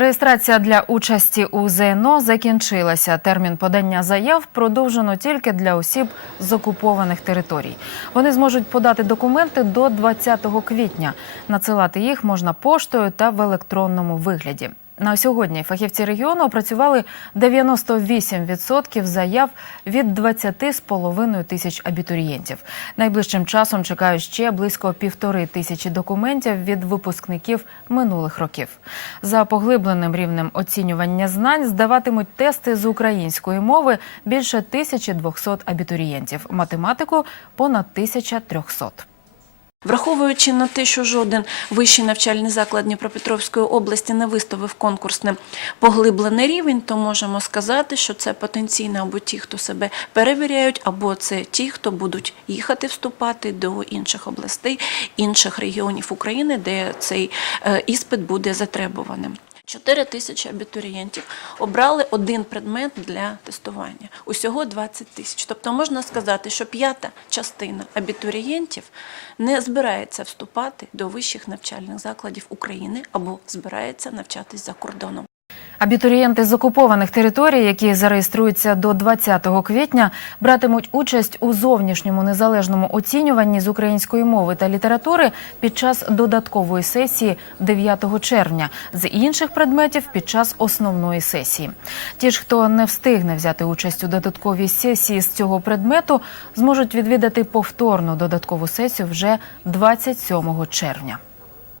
Реєстрація для участі у ЗНО закінчилася. Термін подання заяв продовжено тільки для осіб з окупованих територій. Вони зможуть подати документи до 20 квітня. Надсилати їх можна поштою та в електронному вигляді. На сьогодні фахівці регіону опрацювали 98% заяв від 20,5 тисяч абітурієнтів. Найближчим часом чекають ще близько півтори тисячі документів від випускників минулих років. За поглибленим рівнем оцінювання знань здаватимуть тести з української мови більше 1200 абітурієнтів, математику понад 1300. Враховуючи на те, що жоден вищий навчальний заклад Дніпропетровської області не виставив конкурсним поглиблений рівень, то можемо сказати, що це потенційно або ті, хто себе перевіряють, або це ті, хто будуть їхати вступати до інших областей, інших регіонів України, де цей е, іспит буде затребуваним. 4 тисячі абітурієнтів обрали один предмет для тестування. Усього 20 тисяч. Тобто можна сказати, що п'ята частина абітурієнтів не збирається вступати до вищих навчальних закладів України або збирається навчатись за кордоном. Абітурієнти з окупованих територій, які зареєструються до 20 квітня, братимуть участь у зовнішньому незалежному оцінюванні з української мови та літератури під час додаткової сесії 9 червня, з інших предметів під час основної сесії. Ті ж, хто не встигне взяти участь у додатковій сесії з цього предмету, зможуть відвідати повторну додаткову сесію вже 27 червня.